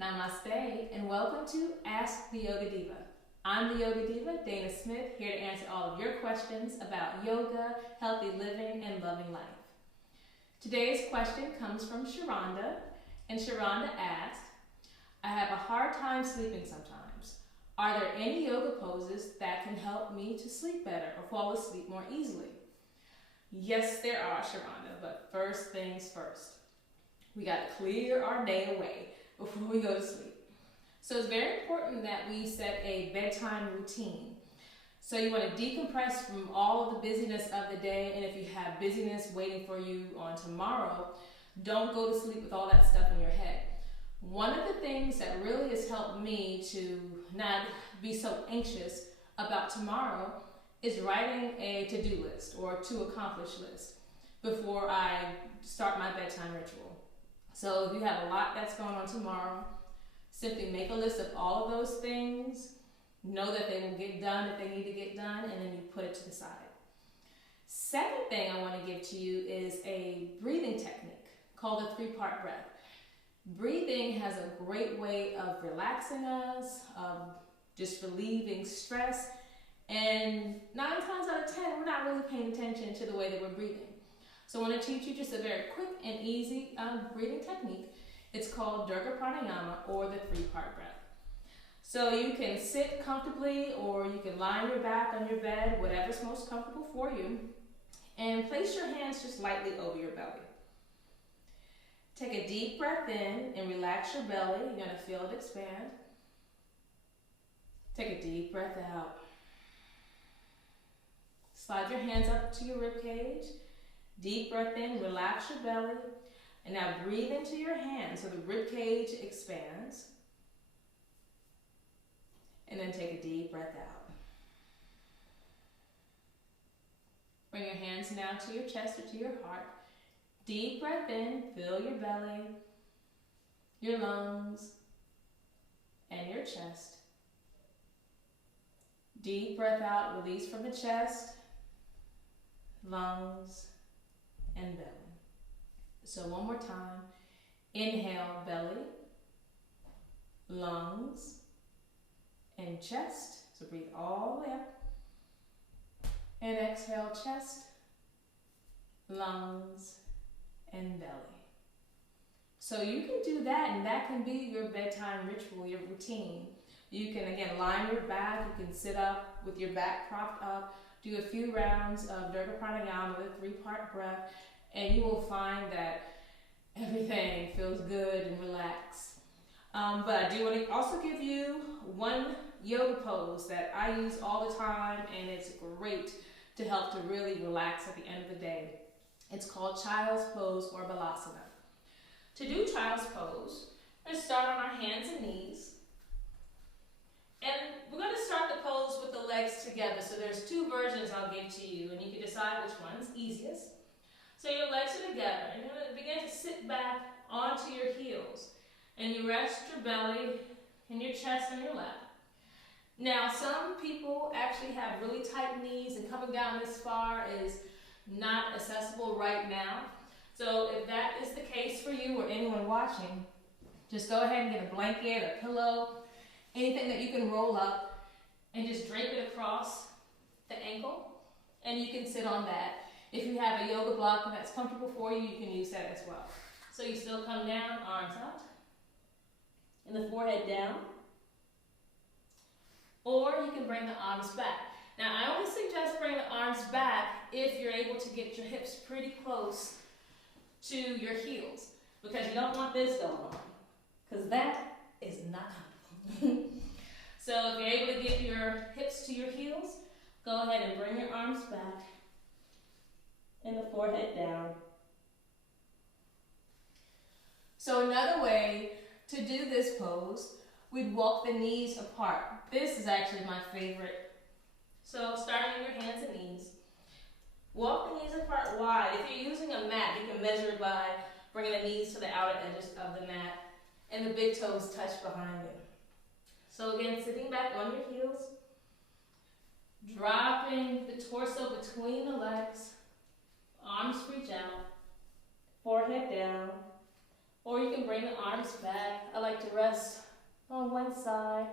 Namaste and welcome to Ask the Yoga Diva. I'm the Yoga Diva, Dana Smith, here to answer all of your questions about yoga, healthy living, and loving life. Today's question comes from Sharonda, and Sharonda asked, I have a hard time sleeping sometimes. Are there any yoga poses that can help me to sleep better or fall asleep more easily? Yes, there are, Sharonda, but first things first. We got to clear our day away before we go to sleep. So it's very important that we set a bedtime routine. So you want to decompress from all of the busyness of the day, and if you have busyness waiting for you on tomorrow, don't go to sleep with all that stuff in your head. One of the things that really has helped me to not be so anxious about tomorrow is writing a to-do list or to-accomplish list before I start my bedtime ritual. So if you have a lot that's going on tomorrow, simply make a list of all of those things, know that they will get done if they need to get done, and then you put it to the side. Second thing I want to give to you is a breathing technique called the three-part breath. Breathing has a great way of relaxing us, of just relieving stress, and 9 times out of 10, we're not really paying attention to the way that we're breathing. So I want to teach you just a very quick and easy breathing technique. It's called Durga Pranayama, or the three-part breath. So you can sit comfortably or you can lie on your back on your bed, whatever's most comfortable for you, and place your hands just lightly over your belly. Take a deep breath in and relax your belly. You're going to feel it expand. Take a deep breath out. Slide your hands up to your rib cage. Deep breath in, relax your belly, and now breathe into your hands so the rib cage expands. And then take a deep breath out. Bring your hands now to your chest or to your heart. Deep breath in, fill your belly, your lungs, and your chest. Deep breath out, release from the chest, lungs, and belly. So one more time. Inhale, belly, lungs, and chest. So breathe all the way up. And exhale, chest, lungs, and belly. So you can do that, and that can be your bedtime ritual, your routine. You can, again, lie on your back. You can sit up with your back propped up. Do a few rounds of Durga Pranayama, the three-part breath, and you will find that everything feels good and relaxed. But I do want to also give you one yoga pose that I use all the time, and it's great to help to really relax at the end of the day. It's called Child's Pose or Balasana. To do Child's Pose, we're going to start on our hands and knees. And we're going to start the pose with the legs together. So there's 2 versions I'll give to you, and you can decide which one's easiest. So your legs are together, and you're going to begin to sit back onto your heels. And you rest your belly and your chest on your lap. Now, some people actually have really tight knees, and coming down this far is not accessible right now. So if that is the case for you or anyone watching, just go ahead and get a blanket or pillow, anything that you can roll up, and just drape it across the ankle, and you can sit on that. If you have a yoga block that's comfortable for you, you can use that as well. So you still come down, arms out, and the forehead down, or you can bring the arms back. Now, I only suggest bringing the arms back if you're able to get your hips pretty close to your heels, because you don't want this going on, because that is not comfortable. So if you're able to get your hips to your heels, go ahead and bring your arms back and the forehead down. So another way to do this pose, we'd walk the knees apart. This is actually my favorite. So starting on your hands and knees, walk the knees apart wide. If you're using a mat, you can measure it by bringing the knees to the outer edges of the mat and the big toes touch behind you. So again, sitting back on your heels, dropping the torso between the legs, arms reach out, forehead down, Or you can bring the arms back. I like to rest on one side.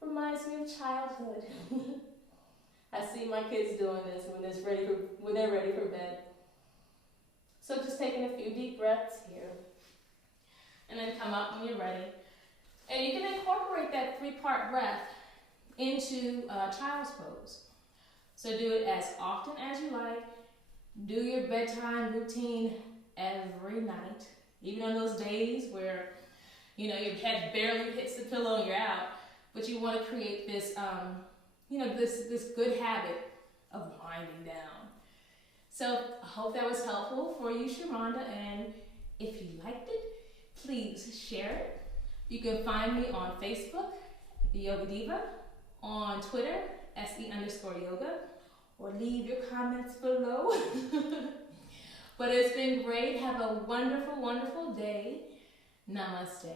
Reminds me of childhood. I see my kids doing this when they're ready for bed. So just taking a few deep breaths here. And then come up when you're ready. And you can incorporate that 3-part breath into child's pose. So do it as often as you like. Do your bedtime routine every night. Even on those days where, your head barely hits the pillow and you're out. But you want to create this, this good habit of winding down. So I hope that was helpful for you, Sharonda. And if you liked it, please share it. You can find me on Facebook, The Yoga Diva, on Twitter, SE_yoga, or leave your comments below. But it's been great. Have a wonderful, wonderful day. Namaste.